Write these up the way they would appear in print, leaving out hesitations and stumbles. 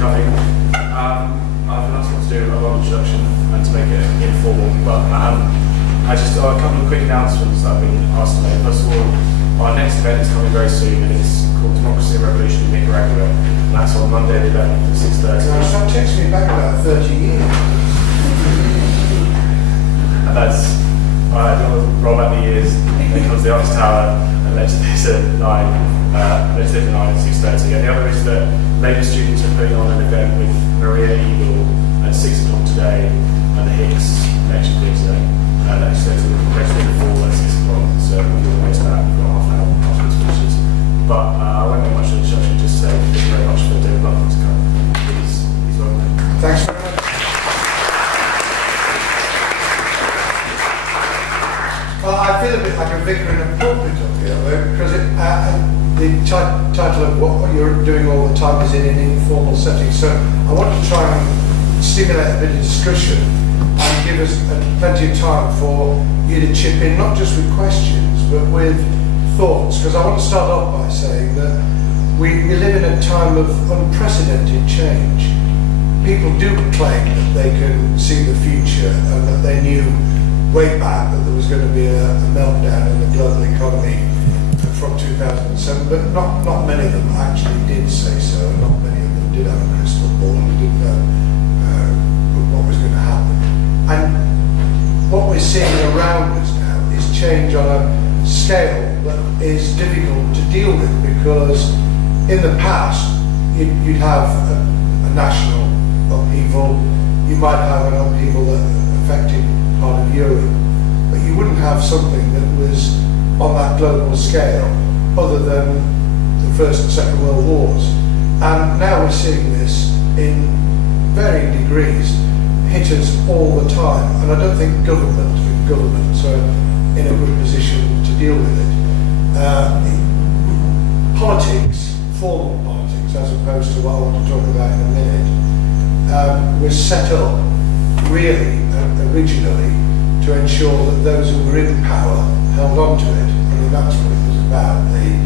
coming. I've been asked to do a long introduction and to make it informal, but I just a couple of quick announcements that I've been asked to make. First of all, our next event is coming very soon, and it's called Democracy and Revolution in Nicaragua, and that's on Monday the 11th at 6:30. That takes me back about 30 years. And that's, I don't want to roll back the years. Then comes the Arts Tower and legislative at 9, legislative at 9 at 6:30. And the other is that Labour students are putting on an event with Maria Eagle at 6 o'clock today, and the Hicks lecture today. Legislative before at 6 o'clock, so we'll waste that. We've got half an hour after this finishes. But I won't make much of the introduction, just say thank you very much for David Blunkett to come. He's welcome. Thanks very much. Well, I feel a bit like a vicar in a pulpit up here, because the title of what you're doing all the time is in an informal setting. So I want to try and stimulate a bit of discussion and give us plenty of time for you to chip in, not just with questions, but with thoughts. Because I want to start off by saying that we live in a time of unprecedented change. People do claim that they can see the future and that they knew way back that there was going to be a meltdown in the global economy from 2007, but not many of them actually did say so, and not many of them did have a crystal ball and didn't know what was going to happen. And what we're seeing around us now is change on a scale that is difficult to deal with, because in the past you'd have a national upheaval, you might have an upheaval that affected part of Europe, but you wouldn't have something that was on that global scale other than the First and Second World Wars. And now we're seeing this in varying degrees hit us all the time, and I don't think governments are in a good position to deal with it. Politics, formal politics, as opposed to what I want to talk about in a minute, was set up really originally to ensure that those who were in power held on to it. I mean, that's what it was about. The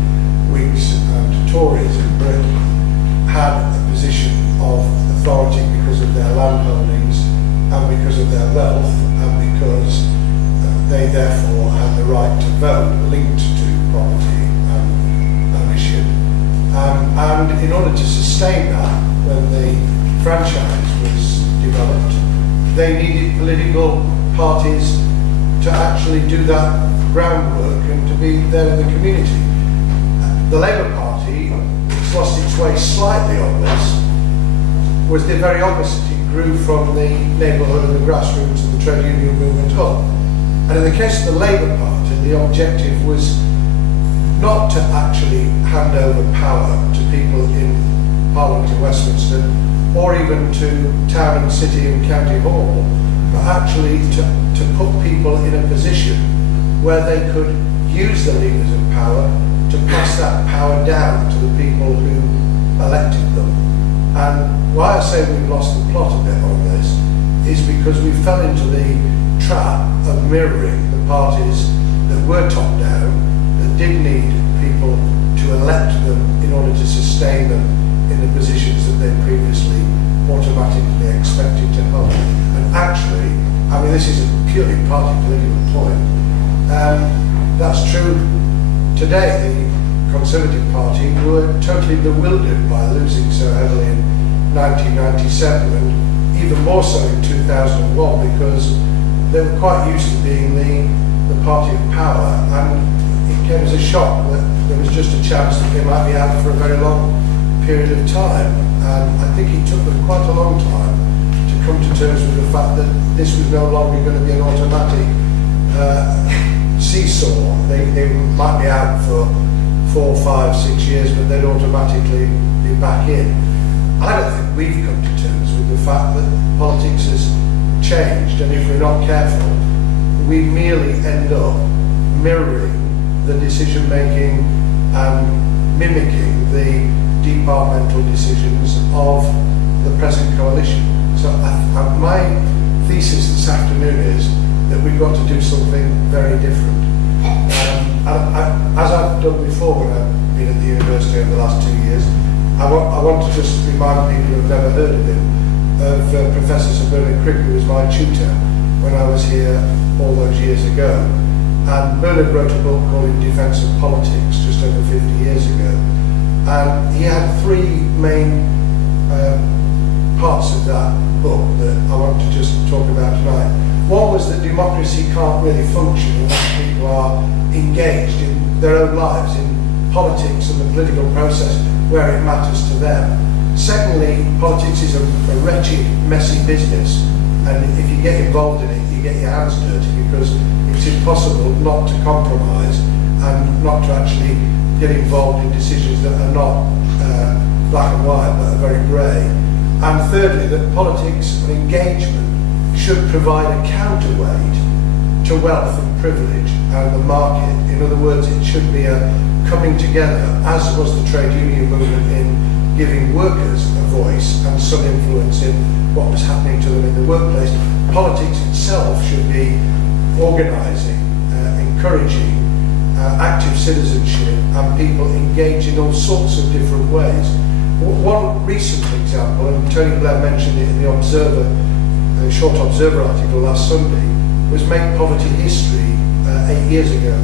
Whigs and Tories in Britain had a position of authority because of their landholdings and because of their wealth, and because they therefore had the right to vote linked to property and ownership. And in order to sustain that, when the franchise was developed, they needed political parties to actually do that groundwork and to be there in the community. The Labour Party, which lost its way slightly on this, was the very opposite. It grew from the neighbourhood and the grassroots and the trade union movement up. And in the case of the Labour Party, the objective was not to actually hand over power to people in Parliament in Westminster, or even to town and city and county hall, but actually to put people in a position where they could use the levers of power to pass that power down to the people who elected them. And why I say we've lost the plot a bit on this is because we fell into the trap of mirroring the parties that were top down, that did need people to elect them in order to sustain them in the positions that they previously automatically expected to hold. And actually, I mean, this is a purely party political point. That's true today. The Conservative Party were totally bewildered by losing so heavily in 1997, and even more so in 2001, because they were quite used to being the party of power, and it came as a shock that there was just a chance that they might be out for a very long period of time. And I think it took them quite a long time to come to terms with the fact that this was no longer going to be an automatic seesaw. They might be out for 4, 5, 6 years, but they'd automatically be back in. I don't think we've come to terms with the fact that politics has changed, and if we're not careful, we merely end up mirroring the decision making and mimicking the departmental decisions of the present coalition. So my thesis this afternoon is that we've got to do something very different. As I've done before when I've been at the university over the last 2 years, I want to just remind people who have never heard of him, of Professor Sir Bernard Crick, who was my tutor when I was here all those years ago. And Bernard wrote a book called In Defence of Politics just over 50 years ago. And he had three main parts of that book that I want to just talk about tonight. One was that democracy can't really function unless people are engaged in their own lives, in politics and the political process where it matters to them. Secondly, politics is a wretched, messy business, and if you get involved in it, you get your hands dirty, because it's impossible not to compromise and not to actually get involved in decisions that are not black and white, but are very grey. And thirdly, that politics and engagement should provide a counterweight to wealth and privilege and the market. In other words, it should be a coming together, as was the trade union movement in giving workers a voice and some influence in what was happening to them in the workplace. Politics itself should be organising, encouraging active citizenship and people engage in all sorts of different ways. One recent example, and Tony Blair mentioned it in the Observer, a short Observer article last Sunday, was Make Poverty History 8 years ago.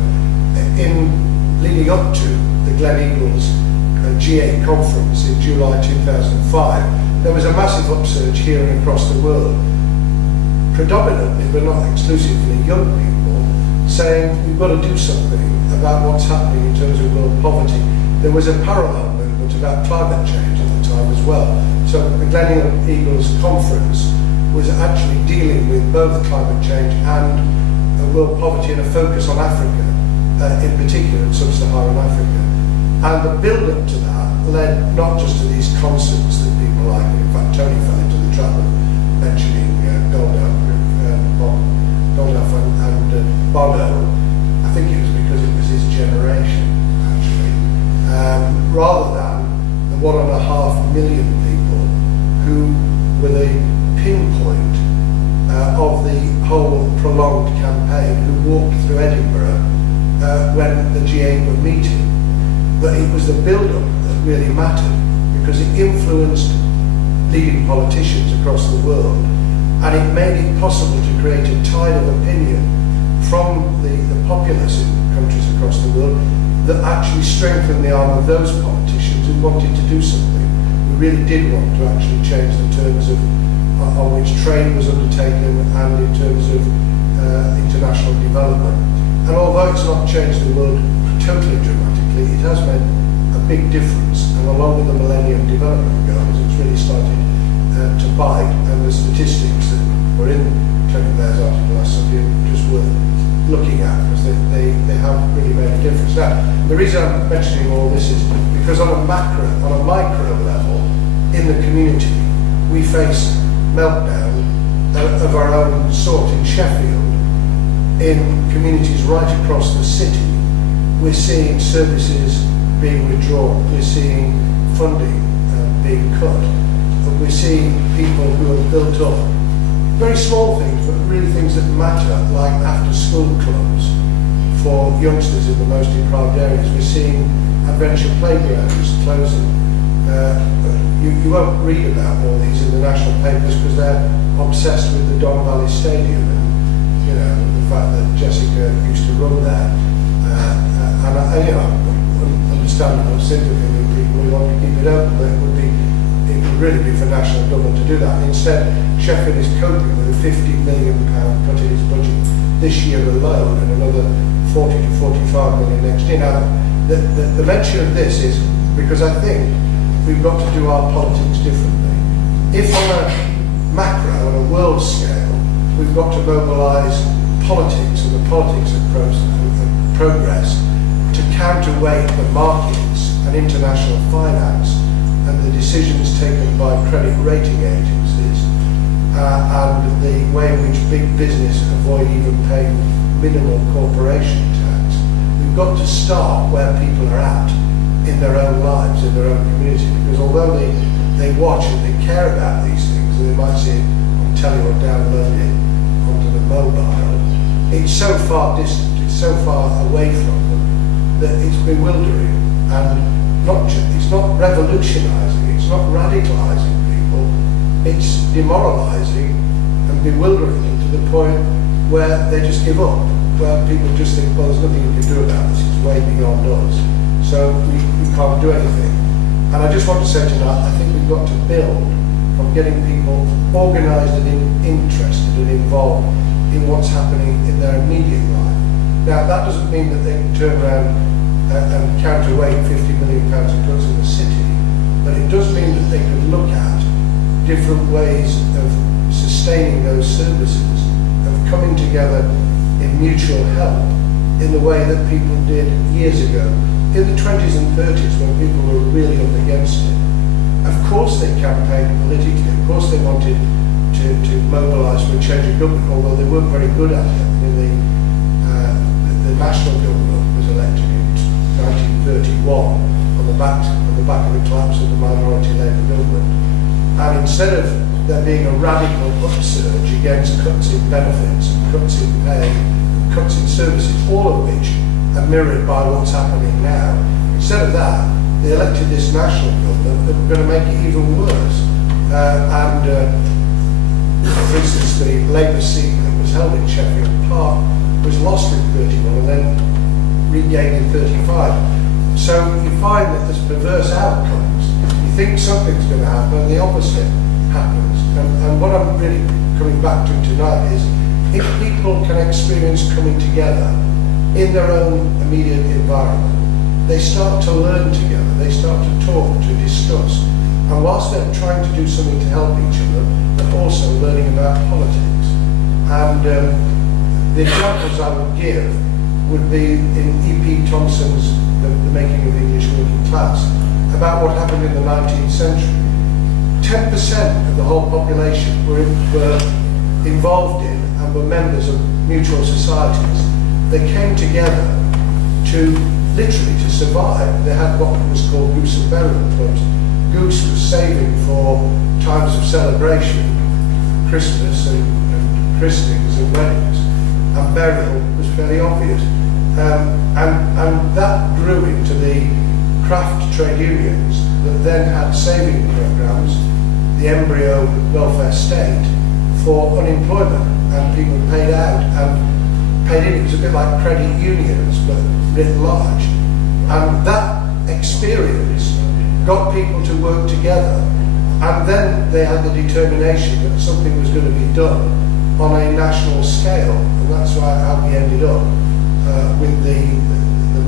In leading up to the Glen Eagles G8 conference in July 2005, there was a massive upsurge here and across the world, predominantly but not exclusively young people, saying we've got to do something about what's happening in terms of world poverty. There was a parallel movement about climate change at the time as well. So the Glen Eagles conference was actually dealing with both climate change and world poverty, and a focus on Africa, in particular in sub-Saharan Africa. And the build-up to that led not just to these concerts that people like. In fact, Tony fell into the trap of mentioning Goldaf and Bono. I think it was because it was his generation, actually, rather than the 1.5 million people who were the pinpoint of the whole prolonged campaign, who walked through Edinburgh when the G8 were meeting. But it was the build-up that really mattered, because it influenced leading politicians across the world, and it made it possible to create a tide of opinion from the populace in countries across the world that actually strengthened the arm of those politicians who wanted to do something, who really did want to actually change the terms of on which trade was undertaken and in terms of international development. And although it's not changed the world totally dramatically, it has made a big difference, and along with the Millennium Development Goals, it's really started to bite, and the statistics that were in Tony Blair's article last Sunday are just worth looking at, because they have really made a difference. Now, the reason I'm mentioning all this is because on a micro level, in the community, we face meltdown of our own sort in Sheffield. In communities right across the city, we're seeing services being withdrawn, we're seeing funding being cut, but we're seeing people who have built up very small things, but really things that matter, like after-school clubs for youngsters in the most deprived areas. We're seeing adventure playgrounds closing. You won't read about all these in the national papers because they're obsessed with the Don Valley Stadium and, you know, the fact that Jessica used to run there. And you know, understandable sympathy with people who want to keep it open, but it would really be for national government to do that. And instead, Sheffield is coping with a £50 million cut in its budget this year alone, and another 40 to 45 million next year. Now, the mention of this is because I think we've got to do our politics differently. If on a macro, on a world scale, we've got to mobilise politics and the politics of progress to counterweight the markets and international finance and the decisions taken by credit rating agencies and the way in which big business avoid even paying minimal corporation tax. We've got to start where people are at in their own lives, in their own community, because although they watch and they care about these things, and they might see it on telly or download it onto the mobile, it's so far distant, it's so far away from them that it's bewildering. And it's not revolutionising, it's not radicalising people, it's demoralising and bewildering them to the point where they just give up, where people just think, well, there's nothing we can do about this, it's way beyond us, so we can't do anything. And I just want to say tonight, I think we've got to build from getting people organised and interested and involved in what's happening in their immediate life. Now, that doesn't mean that they can turn around and counterweight £50 million of cuts in the city, but it does mean that they can look at different ways of sustaining those services, of coming together in mutual help in the way that people did years ago, in the 20s and 30s when people were really up against it. Of course they campaigned politically, of course they wanted to mobilise for a change of government, although they weren't very good at it. I mean, the national government was elected in 1931 on the back of the collapse of the minority Labour government. And instead of there being a radical upsurge against cuts in benefits, and cuts in pay, and cuts in services, all of which are mirrored by what's happening now, instead of that, they elected this national government that were going to make it even worse. For instance, the Labour seat that was held in Sheffield Park was lost in 31 and then regained in 35. So you find that there's perverse outcomes. You think something's going to happen and the opposite happens. And what I'm really coming back to tonight is, if people can experience coming together in their own immediate environment, they start to learn together, they start to talk, to discuss. And whilst they're trying to do something to help each other, they're also learning about politics. And the examples I would give would be in E.P. Thompson's The Making of the English Working Class, about what happened in the 19th century. 10% of the whole population were involved in and were members of mutual societies. They came together to literally to survive. They had what was called goose and burial clubs. Goose was saving for times of celebration, Christmas and christenings and weddings, and burial was fairly obvious. And that grew into the craft trade unions that then had saving programs, the embryo welfare state, for unemployment, and people paid out and paid in. It was a bit like credit unions, but writ large. And that experience got people to work together, and then they had the determination that something was going to be done on a national scale, and that's how we ended up with the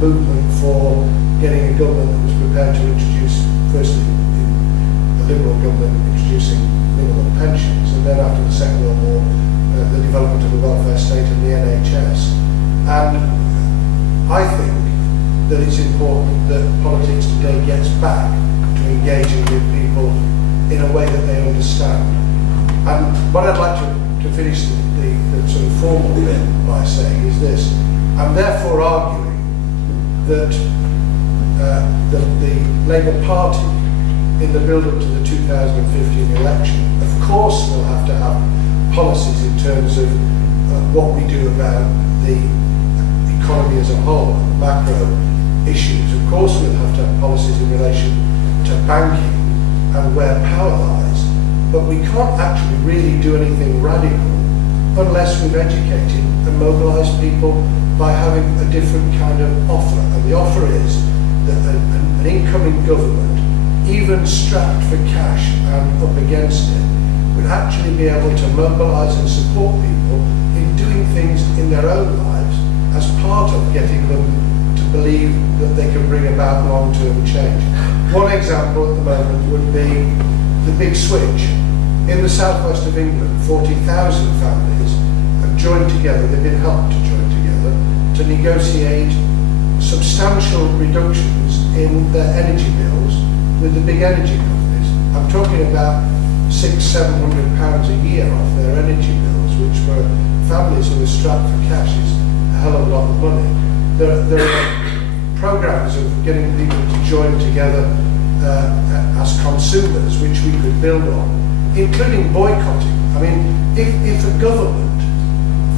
movement for getting a government that was prepared to introduce, firstly, the Liberal government introducing minimum pensions, and then after the Second World War, the development of the welfare state and the NHS. And I think that it's important that politics today gets back to engaging with people in a way that they understand. And what I'd like to finish the sort of formal bit by saying is this: I'm therefore arguing that the Labour Party, in the build-up to the 2015 election, of course will have to have policies in terms of what we do about the economy as a whole, and the macro issues. Of course we'll have to have policies in relation to banking and where power lies, but we can't actually really do anything radical unless we've educated and mobilised people by having a different kind of offer. And the offer is that an incoming government, even strapped for cash and up against it, would actually be able to mobilise and support people in doing things in their own lives as part of getting them to believe that they can bring about long-term change. One example at the moment would be the big switch. In the southwest of England, 40,000 families have joined together, they've been helped to join together, to negotiate substantial reductions in their energy bills with the big energy companies. I'm talking about £600-700 a year off their energy bills, which for families who are strapped for cash is a hell of a lot of money. There are programs of getting people to join together as consumers, which we could build on, including boycotting. I mean, if a government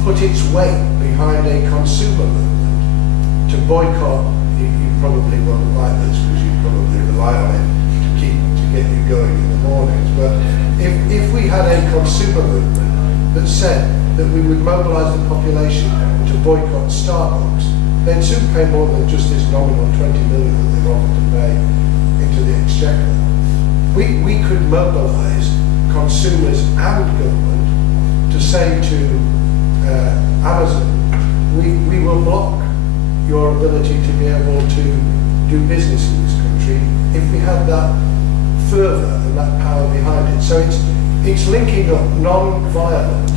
put its weight behind a consumer movement to boycott, you probably won't like this because you probably rely on it to get you going in the mornings. But if we had a consumer movement that said that we would mobilise the population to boycott Starbucks, they'd soon pay more than just this nominal 20 million that they've offered to pay into the exchequer. We could mobilise consumers and government to say to Amazon, we will block your ability to be able to do business in this country if we had that fervour and that power behind it. So it's linking up non-violent,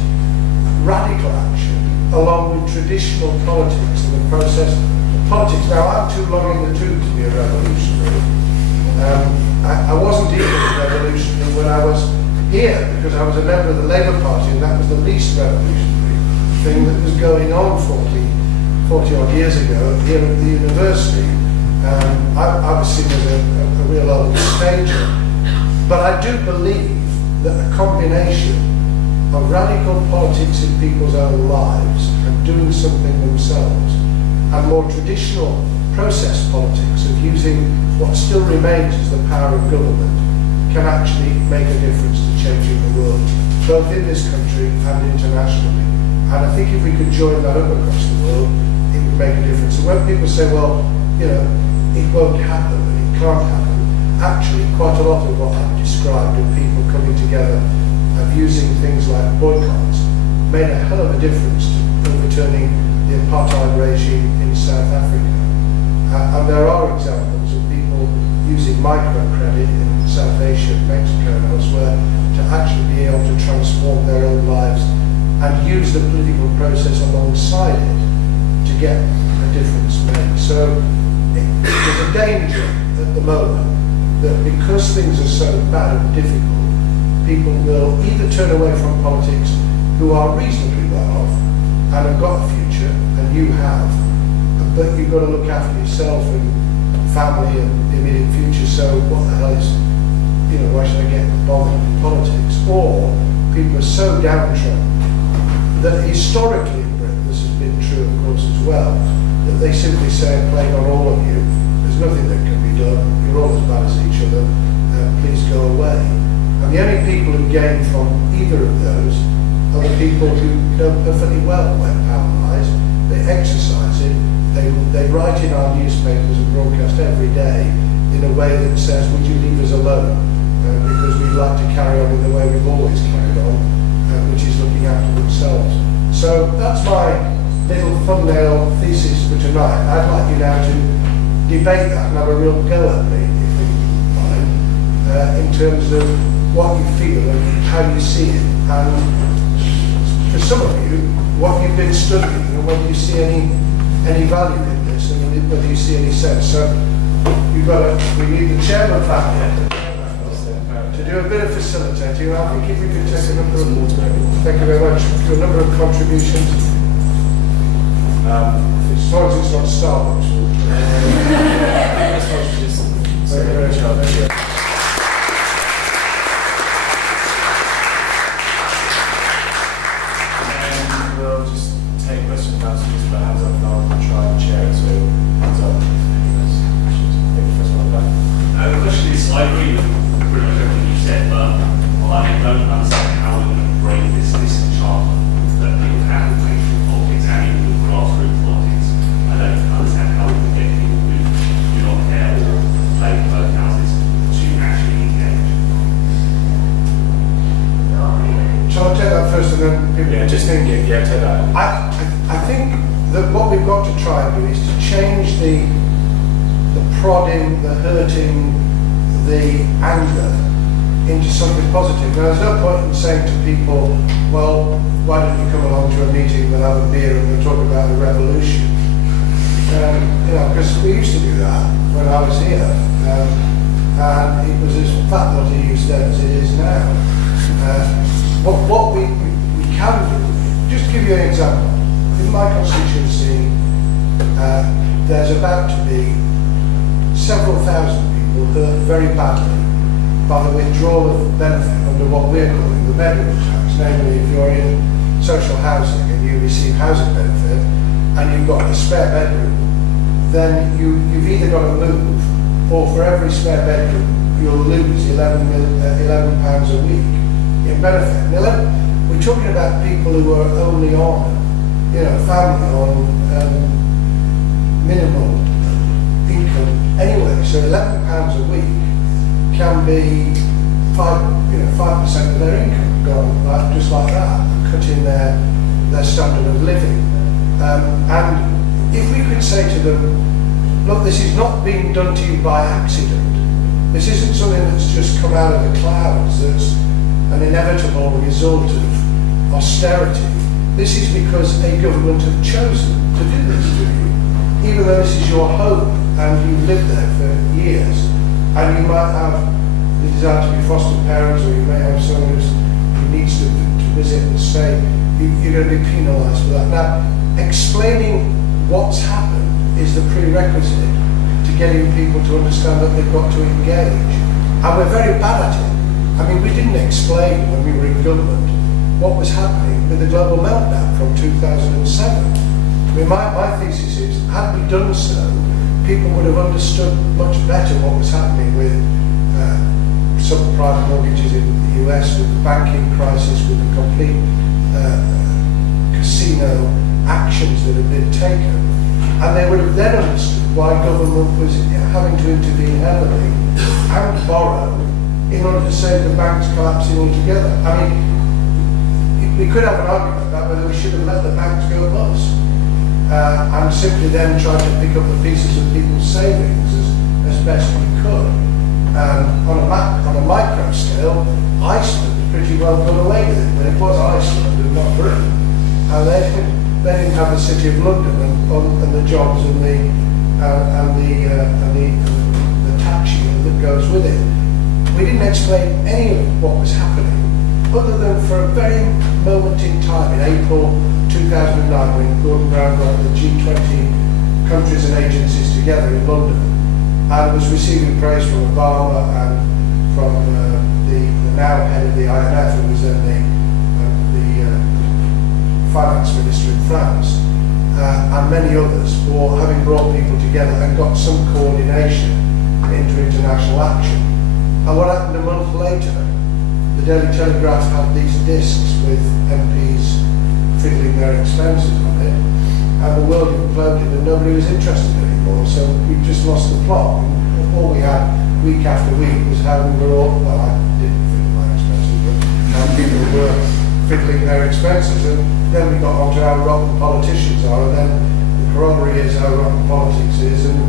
radical action along with traditional politics and the process of politics. Now, I'm too long in the tooth to be a revolutionary. I wasn't even a revolutionary when I was here because I was a member of the Labour Party, and that was the least revolutionary thing that was going on 40 odd years ago here at the university. I was seen as a real old stager. But I do believe that a combination of radical politics in people's own lives and doing something themselves, and more traditional process politics of using what still remains as the power of government, can actually make a difference to changing the world, both in this country and internationally. And I think if we could join that up across the world, it would make a difference. And when people say, well, it won't happen and it can't happen, actually quite a lot of what I've described of people coming together of using things like boycotts made a hell of a difference to overturning the apartheid regime in South Africa. And there are examples of people using microcredit in South Asia, Mexico and elsewhere to actually be able to transform their own lives and use the political process alongside it to get a difference made. So there's a danger at the moment that because things are so bad and difficult, people will either turn away from politics who are reasonably well off and have got a future, and you have, but you've got to look after yourself and family and the immediate future, so what the hell is, why should I get involved in politics? Or people are so downtrodden that historically in Britain, this has been true of course as well, that they simply say, plague on all of you, there's nothing that can be done, you're all as bad as each other, please go away. And the only people who gain from either of those are the people who know perfectly well when power lies, they exercise it, they write in our newspapers and broadcast every day in a way that says, would you leave us alone? Because we'd like to carry on in the way we've always carried on, which is looking after themselves. So that's my little thumbnail thesis for tonight. I'd like you now to debate that and have a real go at me, if you mind, in terms of what you feel and how you see it. And for some of you, what you've been studying and whether you see any value in this and whether you see any sense. So we need the chairman back here to do a bit of facilitating. I think if we could take a number of, thank you very much, to a number of contributions. As long as it's not Starbucks. Thank you very much. And we'll just take questions now, so just put hands up and I'll try and chair it. So hands up. Take the first one back. The question is, I agree with pretty much everything you said, but I don't understand how we're going to break this disenchantment that people have with mainstream politics and even with grassroots politics. I don't understand how we can get people who do not care or play both houses to actually engage. Shall I take that first and then people Just think it. Yeah, take that. I think that what we've got to try and do is to change the prodding, the hurting, the anger into something positive. Now, there's no point in saying to people, well, why don't you come along to a meeting, we'll have a beer and we'll talk about the revolution. Because we used to do that when I was here. And it was as fat not to use then as it is now. What we can do, just to give you an example, in my constituency, there's about to be several thousand people hurt very badly by the withdrawal of benefit under what we're calling the bedroom tax. Namely, if you're in social housing and you receive housing benefit and you've got a spare bedroom then you've either got to move, or for every spare bedroom, you'll lose £11 a week in benefit. And we're talking about people who are only on, family on minimal income anyway. So £11 a week can be 5% of their income gone, just like that, cutting their standard of living. And if we could say to them, look, this is not being done to you by accident. This isn't something that's just come out of the clouds, that's an inevitable result of austerity. This is because a government have chosen to do this to you. Even though this is your home and you've lived there for years, and you might have the desire to be foster parents, or you may have someone who needs to visit and stay, you're going to be penalised for that. Now, explaining what's happened is the prerequisite to getting people to understand that they've got to engage. And we're very bad at it. I mean, we didn't explain when we were in government what was happening with the global meltdown from 2007. I mean, my thesis is, had we done so, people would have understood much better what was happening with subprime mortgages in the US, with the banking crisis, with the complete casino actions that had been taken. And they would have then understood why government was having to intervene heavily and borrow in order to save the banks collapsing altogether. I mean, we could have an argument about whether we should have let the banks go bust and simply then try to pick up the pieces of people's savings as best we could. On a micro scale, Iceland pretty well got away with it, but it was Iceland and not Britain. And they didn't have the City of London and the jobs and the tax shield that goes with it. We didn't explain any of what was happening, other than for a very moment in time in April 2009, when Gordon Brown got the G20 countries and agencies together in London and was receiving praise from Obama and from the now head of the IMF, who was then the finance minister in France, and many others, for having brought people together and got some coordination into international action. And what happened a month later, the Daily Telegraph had these discs with MPs fiddling their expenses on it, and the world imploded and nobody was interested anymore. So we just lost the plot. And all we had week after week was how we were all, well, I didn't fiddle my expenses, but how people were fiddling their expenses. And then we got on to how rotten politicians are, and then the corollary is how rotten politics is, and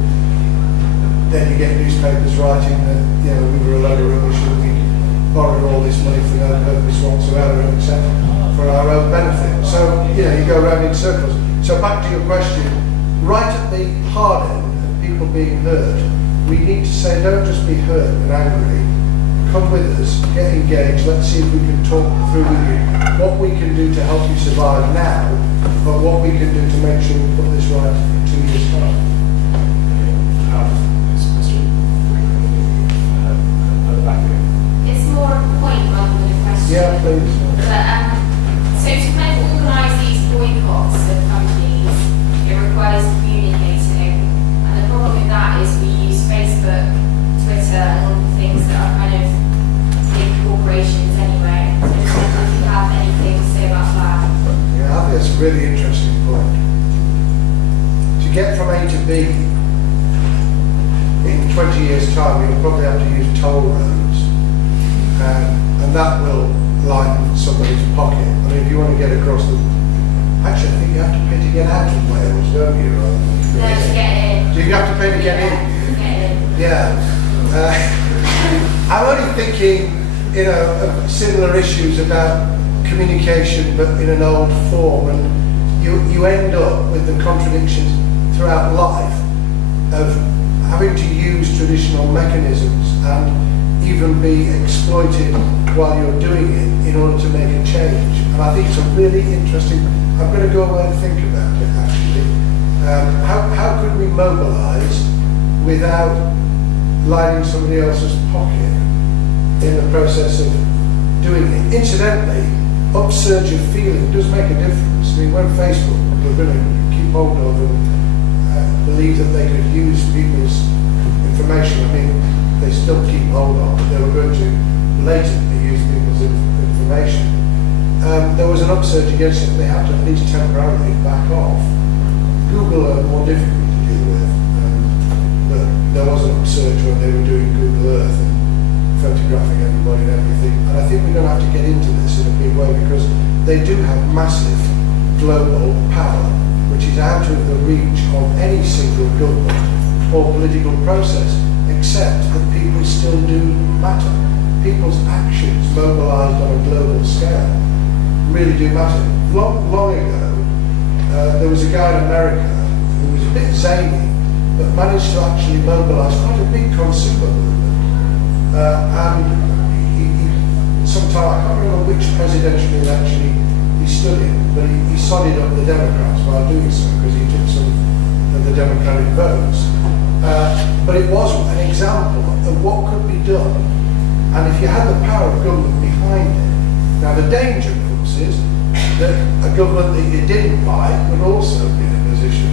then you get newspapers writing that, we were a load of rubbish and we borrowed all this money for no purpose whatsoever, except for our own benefit. So, you go around in circles. So back to your question, right at the hard end of people being heard, we need to say, don't just be heard and angry, come with us, get engaged, let's see if we can talk through with you what we can do to help you survive now, but what we can do to make sure we put this right in 2 years' time. It's more a point rather than a question. Yeah, please. But, so to kind of organise these boycotts of companies, it requires communicating. And the problem with that is we use Facebook, Twitter, and all the things that are kind of big corporations anyway. So if you have anything to say about that. Yeah, I think that's a really interesting point. To get from A to B in 20 years' time, you'll probably have to use toll roads, and that will line somebody's pocket. I mean, if you want to get across the... Actually, I think you have to pay to get out of Wales, don't you? No, to get in. Do you have to pay to get in? Get in. Yeah. I'm only thinking, of similar issues about communication, but in an old form, and you end up with the contradictions throughout life of having to use traditional mechanisms and even be exploited while you're doing it in order to make a change. And I think it's a really interesting, I'm going to go away and think about it actually. How could we mobilise without lining somebody else's pocket in the process of doing it? Incidentally, upsurge of feeling does make a difference. I mean, when Facebook, we're going to keep hold of and believed that they could use people's information. I mean, they still keep hold of, but they were going to blatantly use people's information. There was an upsurge against it, and they had to at least temporarily back off. Google are more difficult to deal with, but there was an upsurge when they were doing Google Earth and photographing everybody and everything. And I think we're going to have to get into this in a big way, because they do have massive global power, which is out of the reach of any single government or political process, except that people still do matter. People's actions mobilised on a global scale really do matter. Long ago, there was a guy in America who was a bit zany, but managed to actually mobilise quite a big consumer movement. And sometime, I can't remember which presidential election he stood in, but he sodded up the Democrats while doing so, because he took some of the Democratic votes. But it was an example of what could be done, and if you had the power of government behind it. Now the danger, of course, is that a government that you didn't like would also be in a position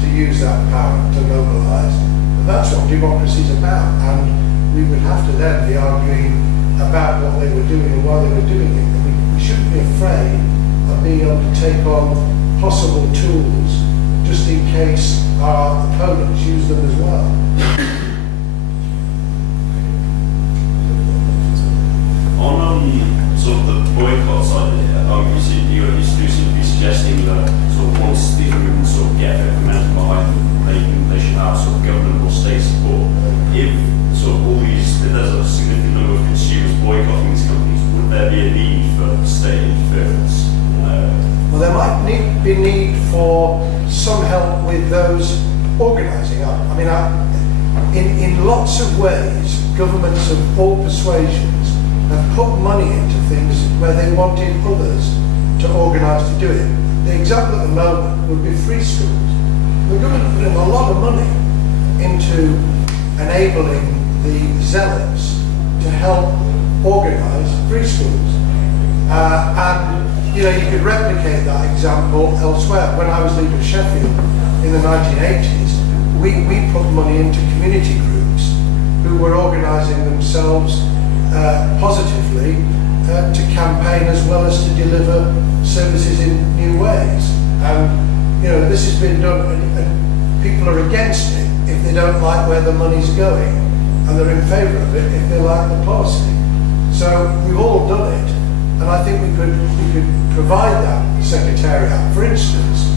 to use that power to mobilise. And that's what democracy is about, and we would have to then be arguing about what they were doing and why they were doing it. And we shouldn't be afraid of being able to take on possible tools just in case our opponents use them as well. On sort of the boycott side of it, you seem to be suggesting that sort of once these movements sort of get a bit of momentum behind them, they should have sort of government or state support. If sort of if there's a significant number of consumers boycotting these companies, would there be a need for state interference? Well, there might be need for some help with those organising. I mean, in lots of ways, governments of all persuasions have put money into things where they wanted others to organise to do it. The example at the moment would be free schools. The government put in a lot of money into enabling the zealots to help organise free schools. And you know, you could replicate that example elsewhere. When I was leader of Sheffield in the 1980s, we put money into community groups who were organising themselves positively to campaign as well as to deliver services in new ways. And you know, this has been done, and people are against it if they don't like where the money's going, and they're in favour of it if they like the policy. So we've all done it, and I think we could provide that secretariat, for instance,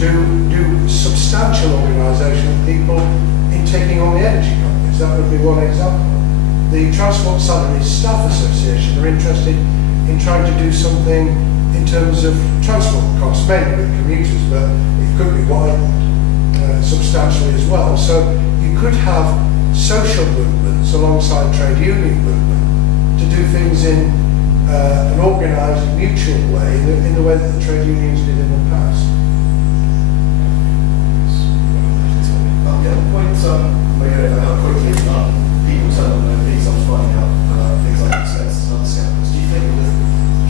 to do substantial organisation of people in taking on the energy companies. That would be one example. The Transport Salaries Staff Association are interested in trying to do something in terms of transport costs, mainly with commuters, but it could be wide substantially as well. So you could have social movements alongside trade union movement to do things in an organised, mutual way, in the way that the trade unions did in the past. The point how quickly people turn on their knees on finding out things like expenses and other scandals. Do you think,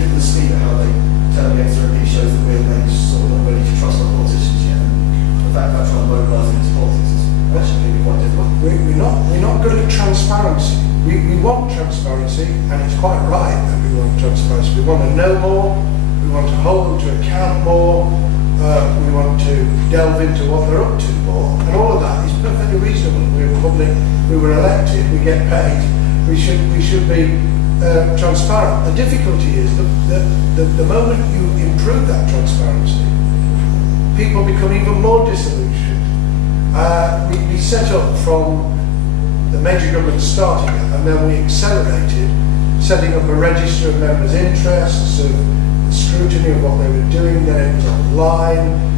given the speed of how they turn against their MP shows that we're then sort of not ready to trust our politicians yet, and the fact that trying to mobilise them into politics is actually quite difficult? We're not good at transparency. We want transparency, and it's quite right that we want transparency. We want to know more, we want to hold them to account more, we want to delve into what they're up to more, and all of that is perfectly reasonable. We're public, we were elected, we get paid, we should be transparent. The difficulty is that the moment you improve that transparency, people become even more disillusioned. We set up from the major government starting it, and then we accelerated, setting up a register of members' interests, of scrutiny of what they were doing. Then it was online.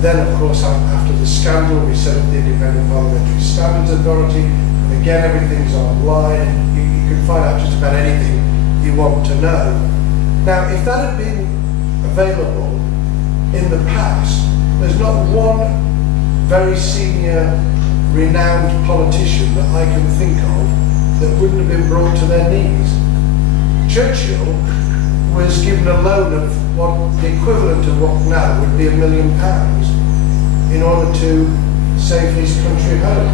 Then, of course, after the scandal, we set up the Independent Parliamentary Standards Authority, and again, everything's online. You can find out just about anything you want to know. Now, if that had been available in the past, there's not one very senior, renowned politician that I can think of that wouldn't have been brought to their knees. Churchill was given a loan of what the equivalent of what now would be £1 million in order to save his country home.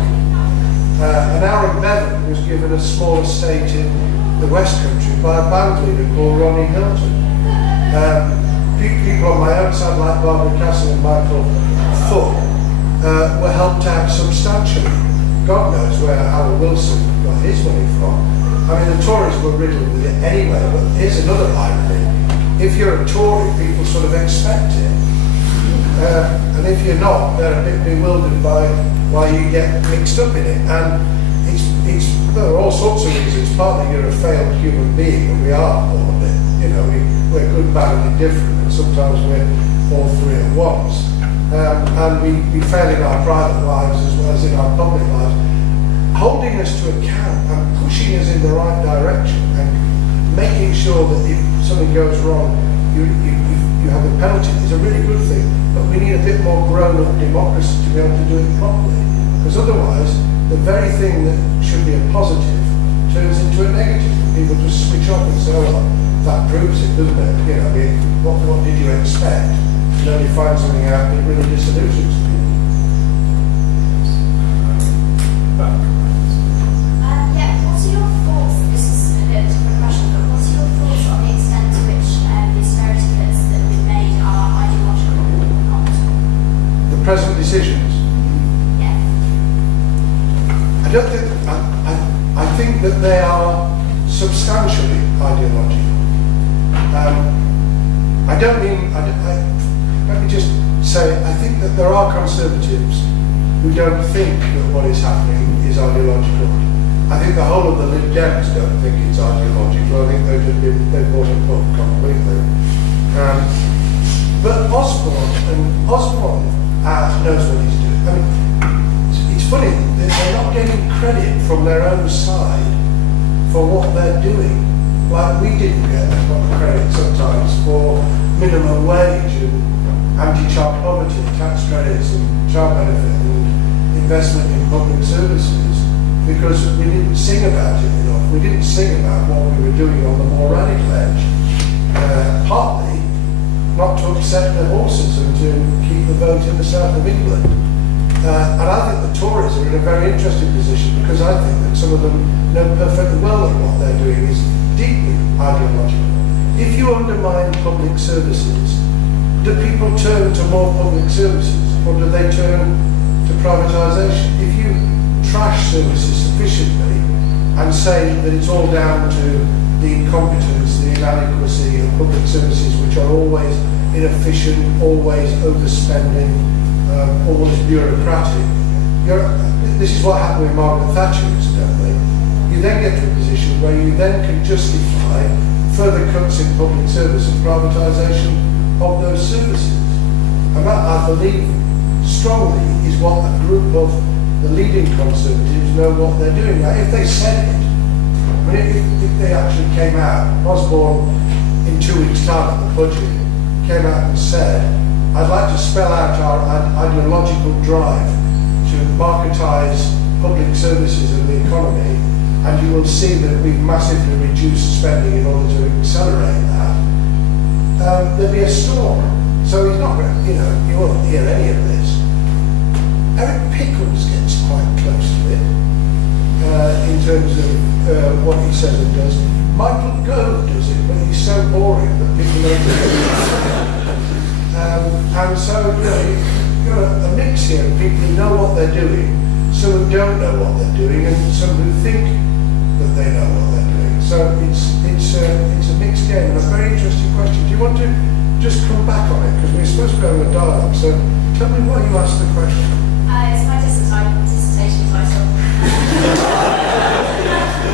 An Aaron Bevan was given a small estate in the West Country by a band leader called Ronnie Hilton. People on my own side, like Barbara Castle and Michael Thorpe, were helped out substantially. God knows where Howard Wilson got his money from. I mean, the Tories were riddled with it anyway, but here's another irony. If you're a Tory, people sort of expect it. And if you're not, they're a bit bewildered by why you get mixed up in it. And there are all sorts of reasons. Partly you're a failed human being, and we are all a bit. You know, we're good, bad, and indifferent, and sometimes we're all three at once. And we fail in our private lives as well as in our public lives. Holding us to account and pushing us in the right direction and making sure that if something goes wrong, you have a penalty is a really good thing. But we need a bit more grown-up democracy to be able to do it properly. Because otherwise, the very thing that should be a positive turns into a negative. People just switch off and say, oh, well, that proves it, doesn't it? You know, I mean, what did you expect? And then you find something out that really disillusions people. Yeah, what's your thoughts, this is a bit of a different question, but what's your thoughts on the extent to which the austerity cuts that we've made are ideological or not? The present decisions. Yeah. I don't think, I think that they are substantially ideological. I don't mean, let me just say, I think that there are Conservatives who don't think that what is happening is ideological. I think the whole of the Lib Dems don't think it's ideological. I think they've bought a book completely. But Osborne knows what he's doing. I mean, it's funny, they're not getting credit from their own side for what they're doing. Like we didn't get credit sometimes for minimum wage and anti-child poverty, tax credits and child benefit and investment in public services because we didn't sing about it enough. We didn't sing about what we were doing on the more radical edge. Partly not to upset the horses and to keep the vote in the south of England. And I think the Tories are in a very interesting position because I think that some of them know perfectly well that what they're doing is deeply ideological. If you undermine public services, do people turn to more public services or do they turn to privatisation? If you trash services sufficiently and say that it's all down to the incompetence, the inadequacy of public services which are always inefficient, always overspending, always bureaucratic, this is what happened with Margaret Thatcher incidentally. You then get to a position where you then can justify further cuts in public service and privatisation of those services. And that, I believe, strongly is what a group of the leading Conservatives know what they're doing. Now, if they said it, I mean, if they actually came out, Osborne in 2 weeks' time at the budget, came out and said, I'd like to spell out our ideological drive to marketise public services and the economy, and you will see that we've massively reduced spending in order to accelerate that. There'll be a storm. So he's not going to, you won't hear any of this. Eric Pickles gets quite close to it in terms of what he says and does. Michael Gove does it, but he's so boring that people don't do it. And so, you've got a mix here of people who know what they're doing, some who don't know what they're doing, and some who think that they know what they're doing. So it's a mixed game, and a very interesting question. Do you want to just come back on it? Because we're supposed to go in a dialogue, so tell me why you asked the question. It's my dissertation title.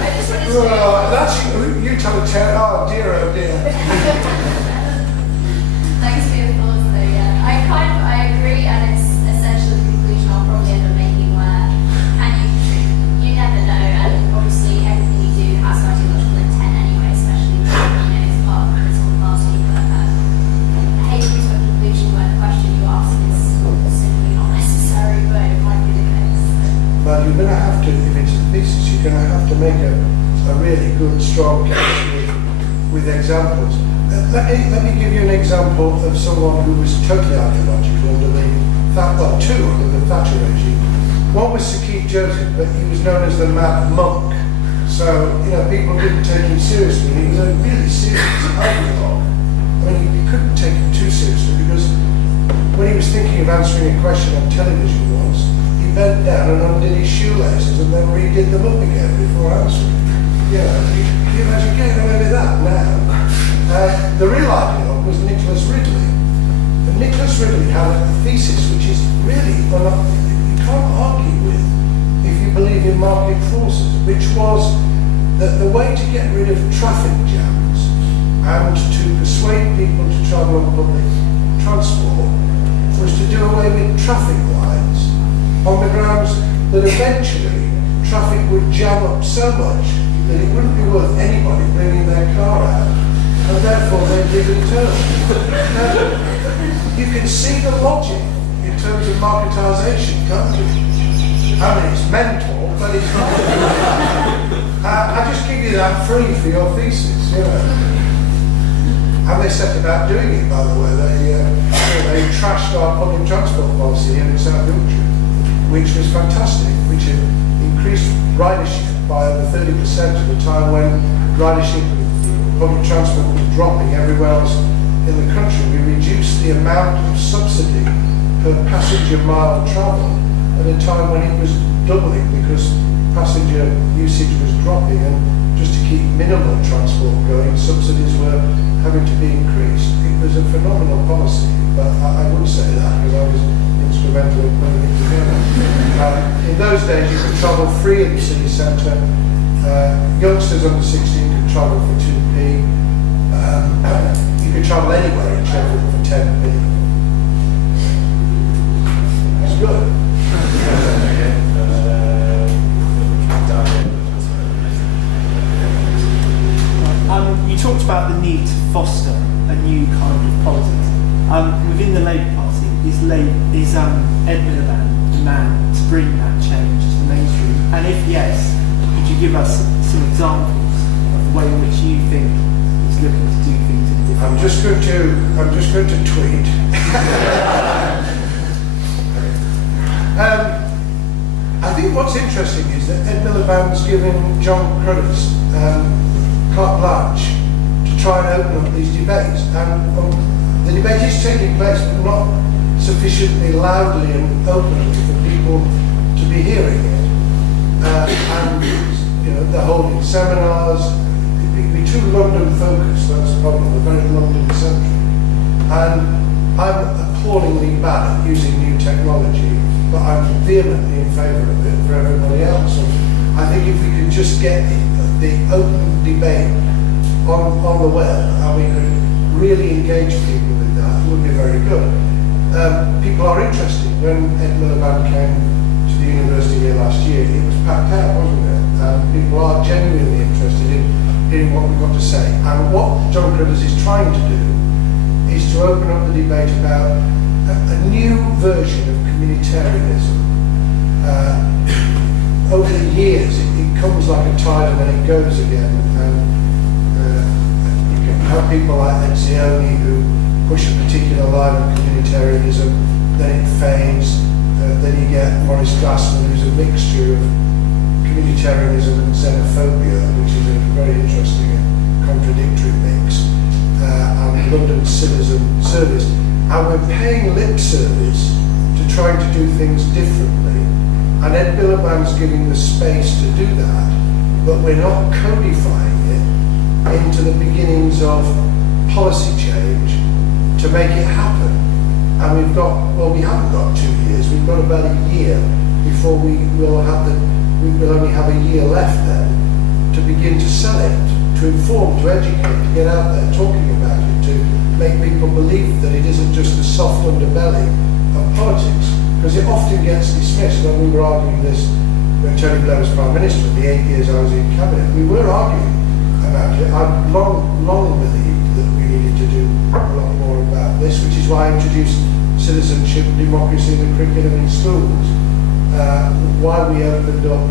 I just wanted to... Well, that's you tell a tale. Oh dear, oh dear. Thanks for your thoughts though, yeah. I agree, and it's essentially the conclusion I'll probably end up making where you never know, and obviously everything you do has an ideological intent anyway, especially when it's part of the political party, but I hate to reach a conclusion where the question you ask is simply not necessary, but it might be the case. Well, you're going to have to, if it's a thesis, you're going to have to make a really good, strong case with examples. Let me give you an example of someone who was totally ideological under the well, two under the Thatcher regime. One was Sir Keith Joseph, but he was known as the Mad Monk. So, people didn't take him seriously. He was a really serious ideologue. I mean, you couldn't take him too seriously because when he was thinking of answering a question on television once, he bent down and undid his shoelaces and then redid them up again before answering. Can you imagine getting away with that now? The real ideologue was Nicholas Ridley. And Nicholas Ridley had a thesis which is really, you can't argue with if you believe in market forces, which was that the way to get rid of traffic jams and to persuade people to travel on public transport was to do away with traffic lights on the grounds that eventually traffic would jam up so much that it wouldn't be worth anybody bringing their car out, and therefore they'd live in turn. You can see the logic in terms of marketisation, can't you? I mean, it's mental, but it's not. I just give you that free for your thesis, And they set about doing it, by the way. They trashed our public transport policy here in South Yorkshire, which was fantastic, which increased ridership by over 30% at the time when ridership and public transport was dropping everywhere else in the country. We reduced the amount of subsidy per passenger mile travel at a time when it was doubling because passenger usage was dropping, and just to keep minimal transport going, subsidies were having to be increased. It was a phenomenal policy, but I wouldn't say that because I was instrumental in putting it together. In those days, you could travel free in the city centre. Youngsters under 16 could travel for 2p. You could travel anywhere in Sheffield for 10p. It's good. You talked about the need to foster a new kind of politics. Within the Labour Party, is Ed Miliband the man to bring that change to the mainstream? And if yes, could you give us some examples of the way in which you think he's looking to do things in different I'm just going to tweet. I think what's interesting is that Ed Miliband's given John Cruddas carte blanche to try and open up these debates. And the debate is taking place, but not sufficiently loudly and openly for people to be hearing it. And they're holding seminars. It'd be too London focused. That's the problem. They're very London centric. And I'm appallingly bad at using new technology, but I'm vehemently in favour of it for everybody else. And I think if we could just get the open debate on the web, and we could really engage people with that, it would be very good. People are interested. When Ed Miliband came to the university here last year, it was packed out, wasn't it? And people are genuinely interested in hearing what we've got to say. And what John Cruddas is trying to do is to open up the debate about a new version of communitarianism. Over the years, it comes like a tide and then it goes again. And you can have people like Ed Zioni who push a particular line of communitarianism, then it fades. Then you get Maurice Glassman, who's a mixture of communitarianism and xenophobia, which is a very interesting and contradictory mix. And London Citizen Service. And we're paying lip service to trying to do things differently. And Ed Miliband's giving the space to do that, but we're not codifying it into the beginnings of policy change to make it happen. And we haven't got 2 years, we've got about a year before we will only have a year left then to begin to sell it, to inform, to educate, to get out there talking about it, to make people believe that it isn't just the soft underbelly of politics. Because it often gets dismissed. When we were arguing this when Tony Blair was Prime Minister, in the 8 years I was in Cabinet, we were arguing about it. I've long believed that we needed to do a lot more about this, which is why I introduced citizenship and democracy in the curriculum in schools, why we opened up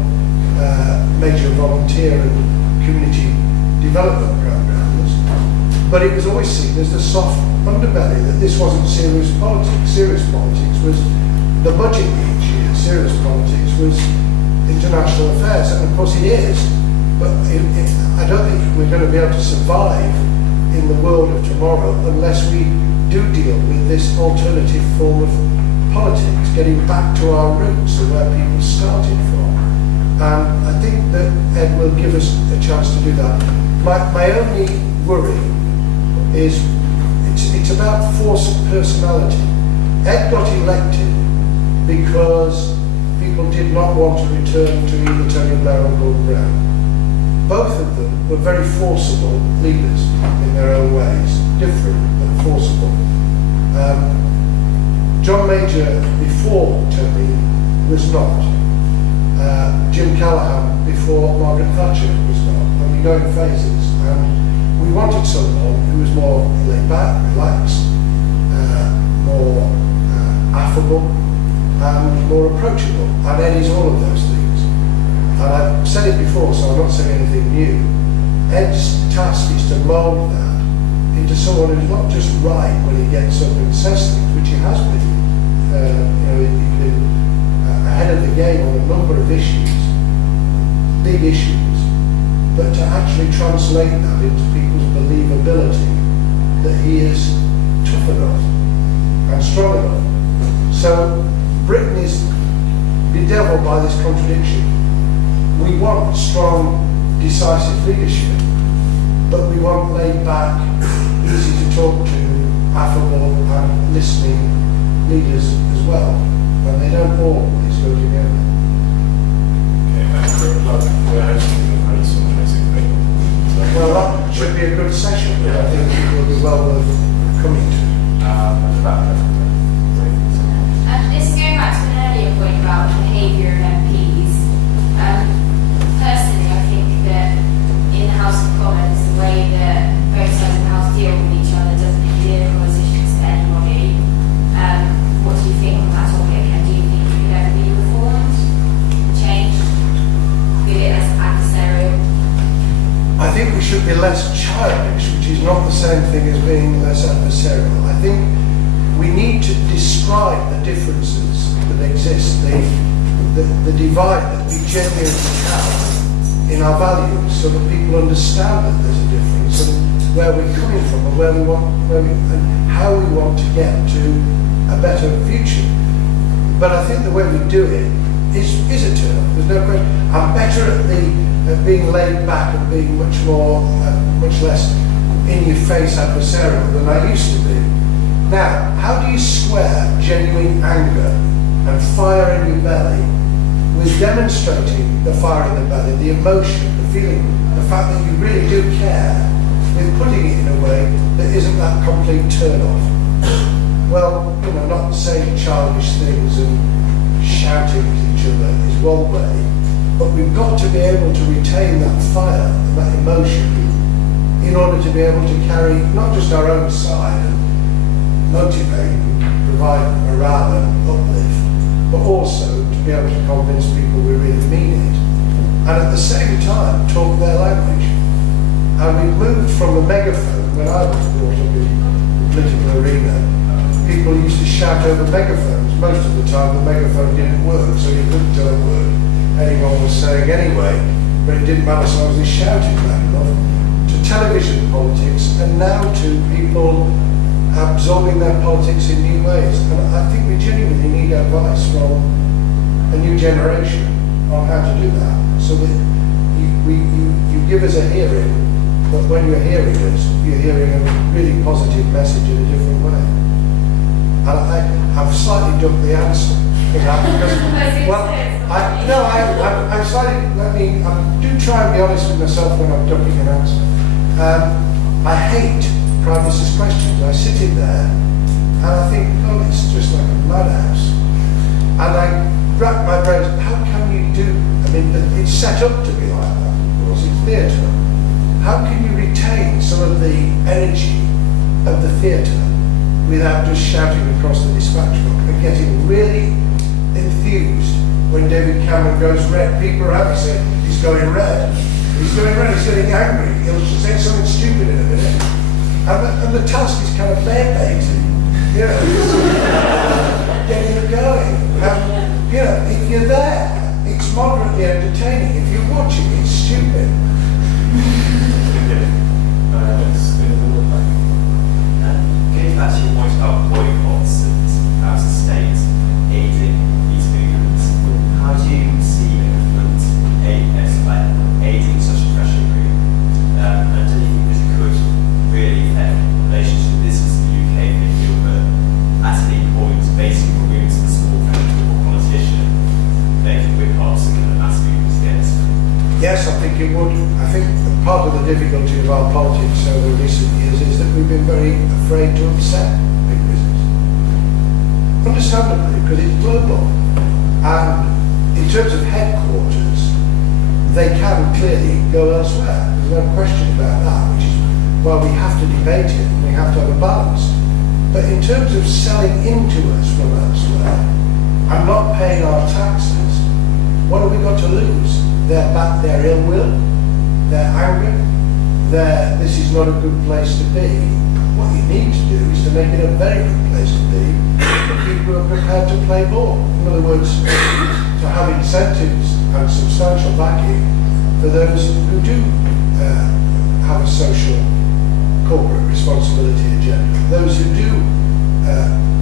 major volunteer and community development programs. But it was always seen as the soft underbelly, that this wasn't serious politics. Serious politics was the budget each year, serious politics, was international affairs, and of course it is. But I don't think we're going to be able to survive in the world of tomorrow unless we do deal with this alternative form of politics, getting back to our roots and where people started from. And I think that Ed will give us a chance to do that. My only worry is it's about force of personality. Ed got elected because people did not want to return to either Tony Blair or Gordon Brown. Both of them were very forcible leaders in their own ways, different but forcible. John Major before Tony was not. Jim Callaghan before Margaret Thatcher was not. And we go in phases. And we wanted someone who was more laid back, relaxed, more affable, and more approachable. And Ed is all of those things. And I've said it before, so I'm not saying anything new. Ed's task is to mould that into someone who's not just right when he gets up and says things, which he has been. He's been ahead of the game on a number of issues, big issues, but to actually translate that into people's believability that he is tough enough and strong enough. So Britain is bedeviled by this contradiction. We want strong, decisive leadership, but we want laid back, easy to talk to, affable and listening leaders as well. And they don't always go together. Okay, thanks for a plug. We're hosting the Paris on the 26th of April. Well, that should be a good session. I think it will be well worth coming to. This is going back to an earlier point about the behaviour of MPs. Personally, I think that in the House of Commons, the way that both sides of the House deal with each other doesn't endear politicians to anybody. What do you think on that topic, and do you think it could ever be reformed, changed, with it as adversarial? I think we should be less childish, which is not the same thing as being less adversarial. I think we need to describe the differences that exist, the divide that we genuinely have in our values, so that people understand that there's a difference and where we're coming from and and how we want to get to a better future. But I think the way we do it is a turn off. There's no question. I'm better at being laid back and being much less in your face adversarial than I used to be. Now, how do you square genuine anger and fire in your belly with demonstrating the fire in the belly, the emotion, the feeling, the fact that you really do care, with putting it in a way that isn't that complete turn-off? Well, not saying childish things and shouting at each other is one way, but we've got to be able to retain that fire and that emotion in order to be able to carry not just our own side and motivate and provide morale and uplift, but also to be able to convince people we really mean it. And at the same time, talk their language. And we've moved from the megaphone, when I was brought up in the political arena, people used to shout over megaphones. Most of the time the megaphone didn't work, so you couldn't tell a word anyone was saying anyway, but it didn't matter as long as they shouted loud enough. To television politics, and now to people absorbing their politics in new ways. And I think we genuinely need advice from a new generation on how to do that, so that you give us a hearing, but when you're hearing us, you're hearing a really positive message in a different way. And I've slightly ducked the answer for that because, I'm slightly, I do try and be honest with myself when I'm ducking an answer. I hate Prime Minister's questions. I sit in there and I think, oh, it's just like a madhouse. And I rack my brains, how can you do, it's set up to be like that, of course, it's theatre. How can you retain some of the energy of the theatre without just shouting across the dispatch book and getting really enthused when David Cameron goes red? People are happy saying, he's going red. He's going red, he's getting angry. He'll say something stupid in a minute. And the task is kind of bear baiting, getting it going. You know, if you're there, it's moderately entertaining. If you're watching, it's stupid. Getting back to your point about boycotts and out of state aiding these movements, how do you see the government aiding such a pressure group? And do you think this could really affect relations with business in the UK if they feel that at any point, basing your roots in a small political politician, they can whip up some kind of mass movements against them? Yes, I think it would. I think part of the difficulty of our politics over recent years is that we've been very afraid to upset big business. Understandably, because it's global. And in terms of headquarters, they can clearly go elsewhere. There's no question about that, which is why we have to debate it and we have to have a balance. But in terms of selling into us from elsewhere and not paying our taxes, what have we got to lose? Their ill will, their anger, this is not a good place to be. What you need to do is to make it a very good place to be for people who are prepared to play ball. In other words, to have incentives and substantial backing for those who do have a social corporate responsibility agenda. Those who do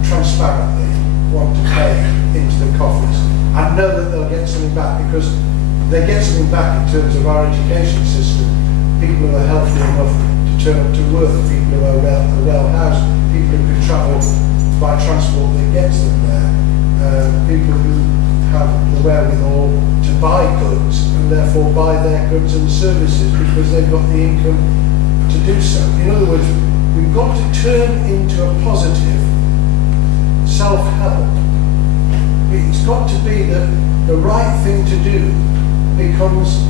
transparently want to pay into the coffers and know that they'll get something back, because they get something back in terms of our education system. People who are healthy enough to turn up to work, people who are well housed, people who can travel by transport that gets them there, people who have the wherewithal to buy goods and therefore buy their goods and services because they've got the income to do so. In other words, we've got to turn into a positive self-help. It's got to be that the right thing to do becomes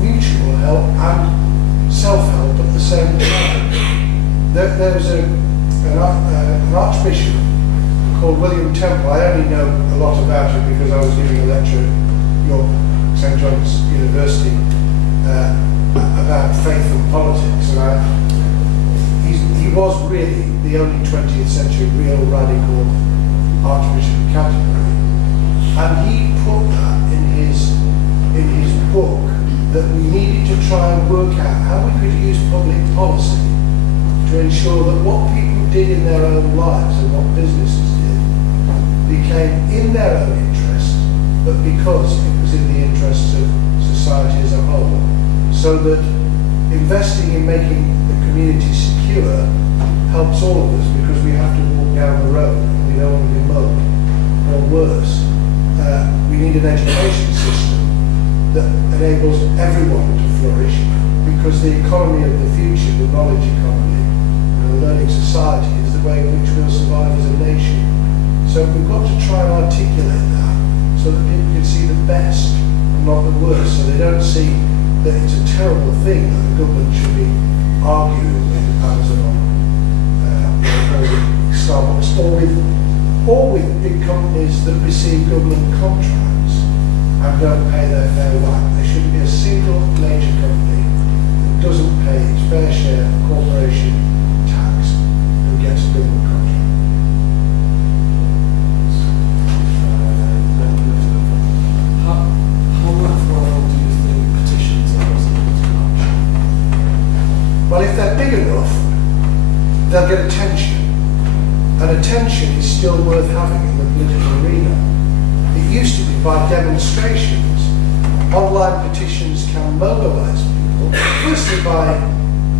mutual help and self-help at the same time. There's an archbishop called William Temple. I only know a lot about him because I was giving a lecture at York St John's University about faith and politics, and he was really the only 20th century real radical Archbishop of Canterbury, and he put that in his book that we needed to try and work out how we could use public policy to ensure that what people did in their own lives and what businesses did became in their own interest, but because it was in the interests of society as a whole, so that investing in making the community secure helps all of us, because we have to walk down the road and we don't want to be mugged, or worse. We need an education system that enables everyone to flourish, because the economy of the future, the knowledge economy, and the learning society is the way in which we'll survive as a nation. So we've got to try and articulate that so that people can see the best and not the worst, so they don't see that it's a terrible thing that the government should be arguing with Amazon or with Starbucks or with big companies that receive government contracts and don't pay their fair whack. There should be a single major company that doesn't pay its fair share of corporation tax and gets a government contract. How worthwhile do you think petitions are as a political action? Well, if they're big enough, they'll get attention. And attention is still worth having in the political arena. It used to be by demonstrations. Online petitions can mobilise people, firstly by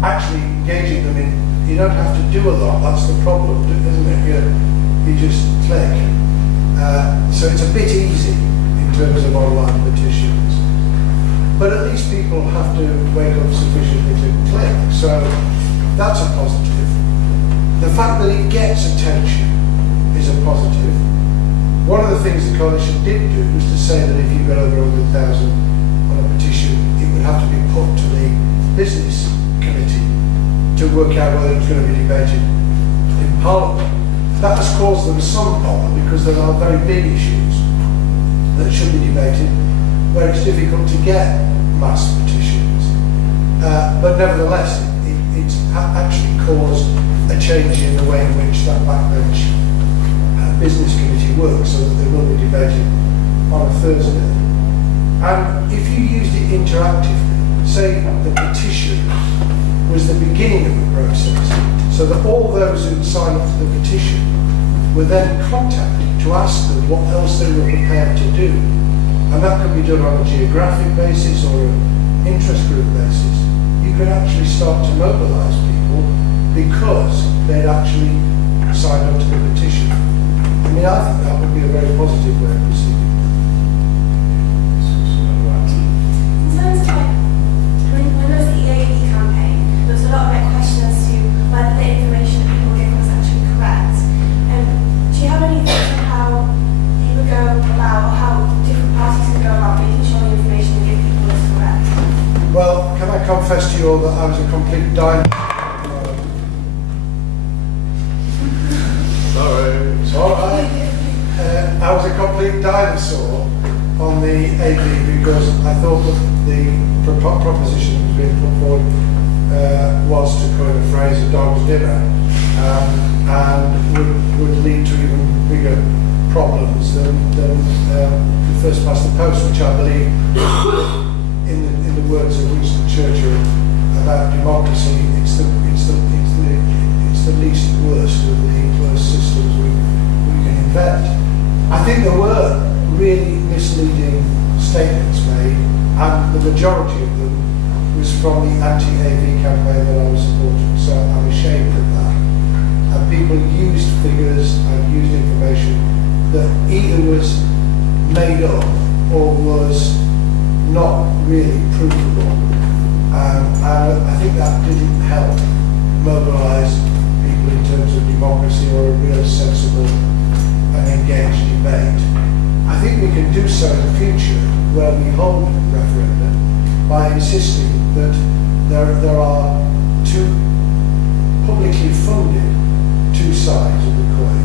actually engaging them in, you don't have to do a lot, that's the problem, isn't it? You just click. So it's a bit easy in terms of online petitions. But at least people have to wake up sufficiently to click, so that's a positive. The fact that it gets attention is a positive. One of the things the coalition did do was to say that if you got over 100,000 on a petition, it would have to be put to the business committee to work out whether it was going to be debated in Parliament. That has caused them some problem because there are very big issues that should be debated where it's difficult to get mass petitions. But nevertheless, it's actually caused a change in the way in which that backbench business committee works, so that they will be debated on a Thursday. And if you used it interactively, say the petition was the beginning of the process, so that all those who'd signed up to the petition were then contacted to ask them what else they were prepared to do. And that could be done on a geographic basis or an interest group basis. You could actually start to mobilise people because they'd actually signed up to the petition. I mean, I think that would be a very positive way of proceeding. In terms of like, when there was the EAD campaign, there was a lot of like questions as to whether the information that people give was actually correct. Do you have any thoughts on how you would go about, or how different parties would go about making sure the information they give people is correct? Well, can I confess to you all that I was a complete dinosaur? Sorry. It's all right. I was a complete dinosaur on the AD because I thought that the proposition that was being put forward was, to coin a phrase, a dog's dinner, and would lead to even bigger problems than the first past the post, which I believe, in the words of Winston Churchill about democracy, it's the least worst of the worst systems we can invent. I think there were really misleading statements made, and the majority of them was from the anti-AV campaign that I was supporting, so I'm ashamed of that. And people used figures and used information that either was made up or was not really provable. And I think that didn't help mobilise people in terms of democracy or a real sensible and engaged debate. I think we can do so in the future where we hold referenda by insisting that there are two publicly funded sides of the coin,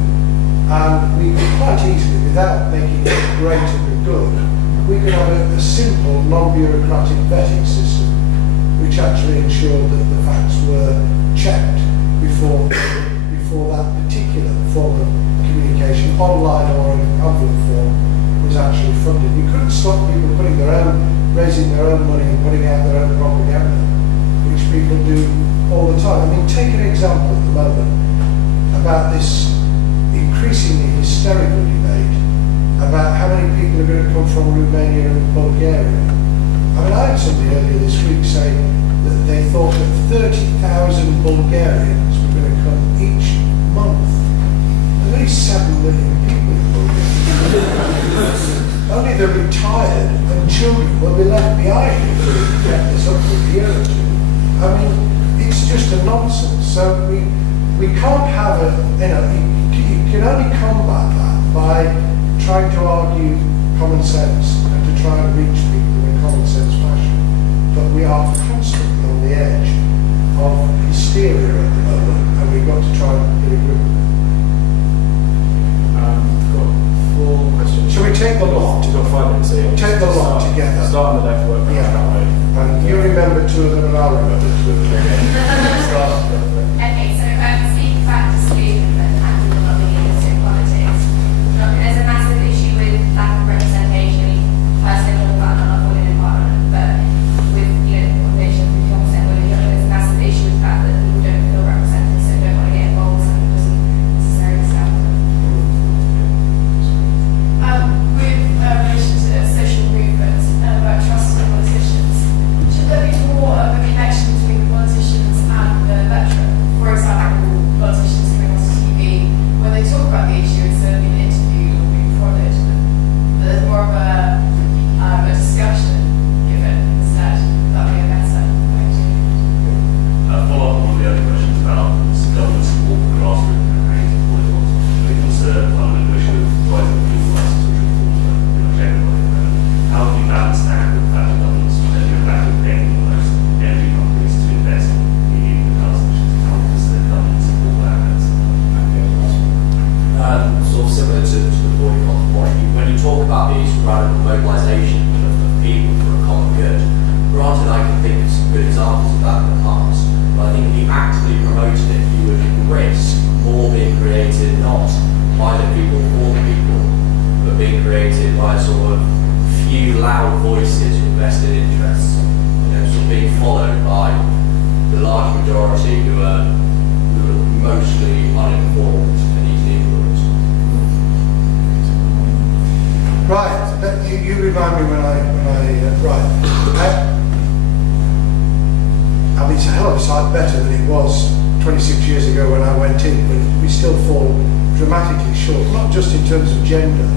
and we could quite easily, without making it greater than good, we could have a simple non-bureaucratic vetting system which actually ensured that the facts were checked before that particular form of communication, online or in envelope form, was actually funded. You couldn't stop people raising their own money and putting out their own propaganda, which people do all the time. I mean, take an example at the moment about this increasingly hysterical debate about how many people are going to come from Romania and Bulgaria. I mean, I had somebody earlier this week say that they thought that 30,000 Bulgarians were going to come each month. There's only 7 million people in Bulgaria. Only the retired and children will be left behind if we get this up for a year or two. I mean, it's just a nonsense. So we can't have you can only combat that by trying to argue common sense and to try and reach people in a common sense fashion. But we are constantly on the edge of hysteria at the moment, and we've got to try and get a grip of it. Got 4 questions. Shall we take the lot? We've got 5 minutes here. Take the lot together. Start on the left, work Yeah. that way. And you remember 2 of them and I'll remember 2 of them. Start. Okay, so speaking back to students and handling lobbying into politics, there's a massive issue with lack of representation. Personally, I'm not women in Parliament, but with population of 51% women, there's a massive issue with the fact that people don't feel represented, so don't want to get involved, and it doesn't necessarily sound them. With relation to social movements about trusting politicians, should there be more of a connection between the politicians and the veteran? For example, politicians coming on TV, when they talk about the issue, instead of being interviewed or being prodded, but there's more of a discussion given instead. That would be a better way to do it. Follow up on one of the other questions about government support for grassroots campaigns and boycotts. I think it's a fundamental issue of rising fuel prices, which of course are pretty much everybody. How do you balance that with the fact that governments are back to paying almost energy companies to invest in new cars, how does the government support that? Sort of similar to the boycott point, when you talk about these radical mobilisation of people for a common good, granted I can think of some good examples of that in the past, but I think if you actively promoted it, you would risk more being created not by the people for the people, but being created by sort of few loud voices with vested interests, sort of being followed by the large majority who are mostly uninformed and easily influenced. Right, you remind me when I mean, it's a hell of a sight better than it was 26 years ago when I went in, but we still fall dramatically short, not just in terms of gender,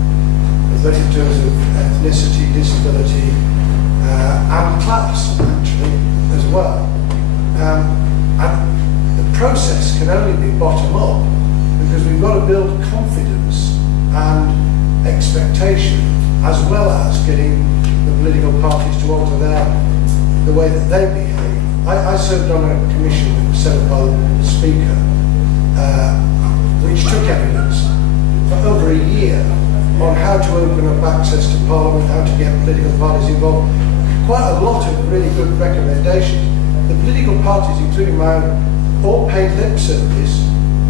but in terms of ethnicity, disability, and class, actually, as well. And the process can only be bottom up, because we've got to build confidence and expectation, as well as getting the political parties to alter the way that they behave. I served on a commission that was set up by the Speaker, which took evidence for over a year on how to open up access to Parliament, how to get political parties involved. Quite a lot of really good recommendations. The political parties, including my own, all paid lip service.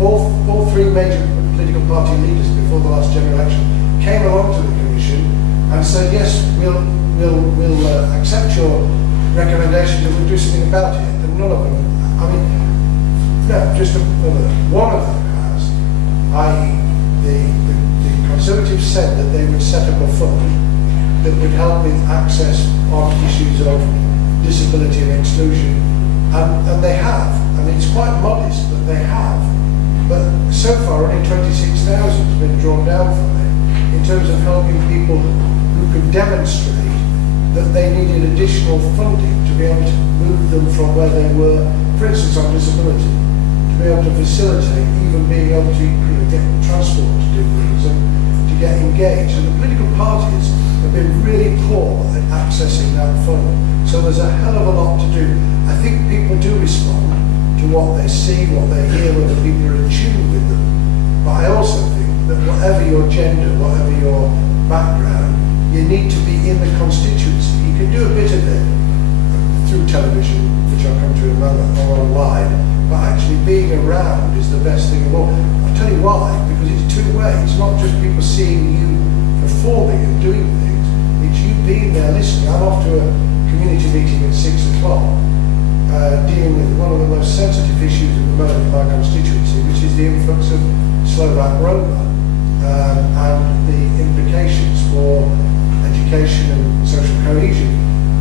All three major political party leaders before the last general election came along to the Commission and said, yes, we'll accept your recommendations and we'll do something about it. And none of them, I mean, no, just one of them has, i.e. the Conservatives said that they would set up a fund that would help with access on issues of disability and exclusion. And they have. I mean, it's quite modest, but they have. But so far, only 26,000 has been drawn down from it in terms of helping people who could demonstrate that they needed additional funding to be able to move them from where they were, for instance, on disability, to be able to facilitate even being able to get transport to do things and to get engaged. And the political parties have been really poor at accessing that fund. So there's a hell of a lot to do. I think people do respond to what they see, what they hear, whether people are in tune with them. But I also think that whatever your gender, whatever your background, you need to be in the constituency. You can do a bit of it through television, which I'll come to in a moment, or online, but actually being around is the best thing of all. I'll tell you why, because it's two-way. It's not just people seeing you performing and doing things, it's you being there listening. I'm off to a community meeting at 6 o'clock, dealing with one of the most sensitive issues at the moment in my constituency, which is the influx of Slovak Roma and the implications for education and social cohesion.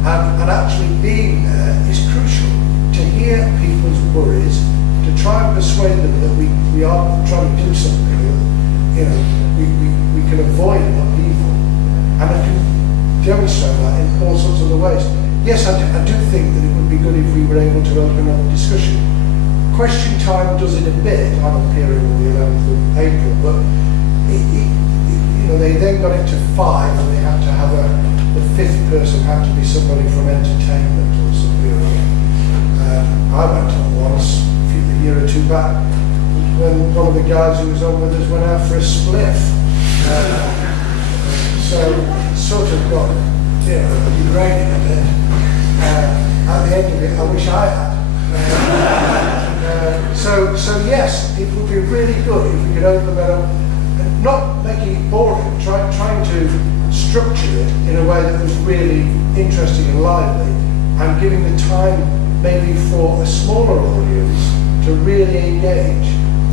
And actually being there is crucial to hear people's worries, to try and persuade them that we are trying to do something, we can avoid upheaval. And I can demonstrate that in all sorts of other ways. Yes, I do think that it would be good if we were able to open up discussion. Question time does it a bit. I'm appearing on the 11th of April, but they then got it to 5 and they had to have the fifth person had to be somebody from entertainment or something. I went on once, a year or two back, when one of the guys who was on with us went out for a spliff. So sort of got, degraded a bit. At the end of it, I wish I had. So yes, it would be really good if we could open that up, and not making it boring, trying to structure it in a way that was really interesting and lively, and giving the time maybe for a smaller audience to really engage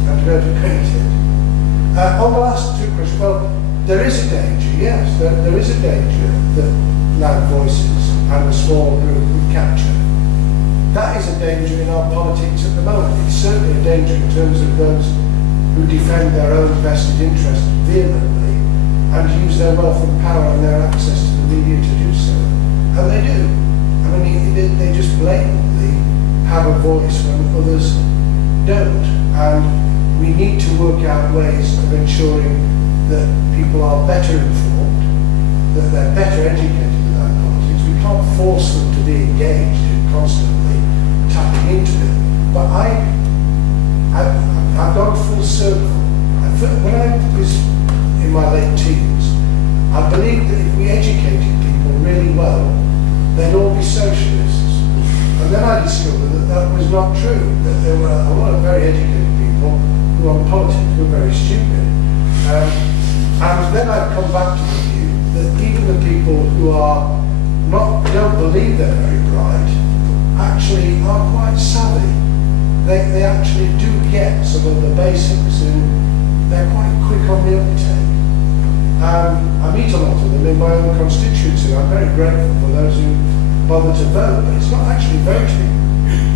and to go to committed. On the last two questions, well, there is a danger, yes, there is a danger that loud voices and a small group would capture. That is a danger in our politics at the moment. It's certainly a danger in terms of those who defend their own vested interests vehemently and use their wealth and power and their access to the media to do so. And they do. I mean, they just blatantly have a voice when others don't. And we need to work out ways of ensuring that people are better informed, that they're better educated about politics. We can't force them to be engaged in constantly tapping into it. But I've gone full circle. When I was in my late teens, I believed that if we educated people really well, they'd all be socialists. And then I discovered that was not true, that there were a lot of very educated people who on politics were very stupid. And then I've come back to the view that even the people who don't believe they're very bright actually are quite savvy. They actually do get some of the basics, and they're quite quick on the uptake. I meet a lot of them in my own constituency. I'm very grateful for those who bother to vote, but it's not actually voting.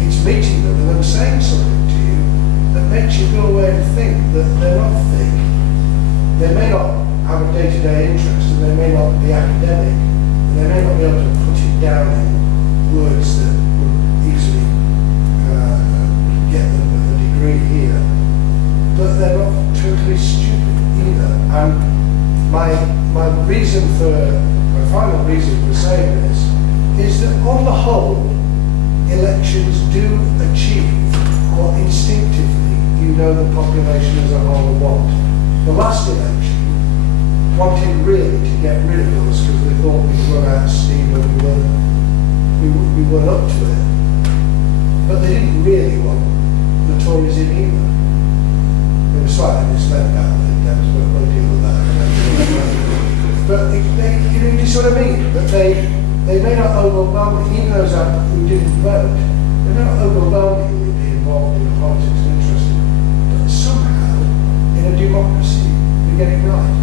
It's meeting them and them saying something to you that makes you go away and think that they're not thick. They may not have a day-to-day interest, and they may not be academic, and they may not be able to put it down in words that would easily get them a degree here, but they're not totally stupid either. And my final reason for saying this is that on the whole, elections do achieve what instinctively you know the population as a whole want. The last election wanted really to get rid of us because they thought we'd run out of steam and we weren't up to it. But they didn't really want the Tories in either. They were slightly misled about it. There was a deal with that. But you see what I mean? But they may not overwhelmingly, even those who didn't vote, they may not overwhelmingly be involved in politics and interested. But somehow, in a democracy, we get it right.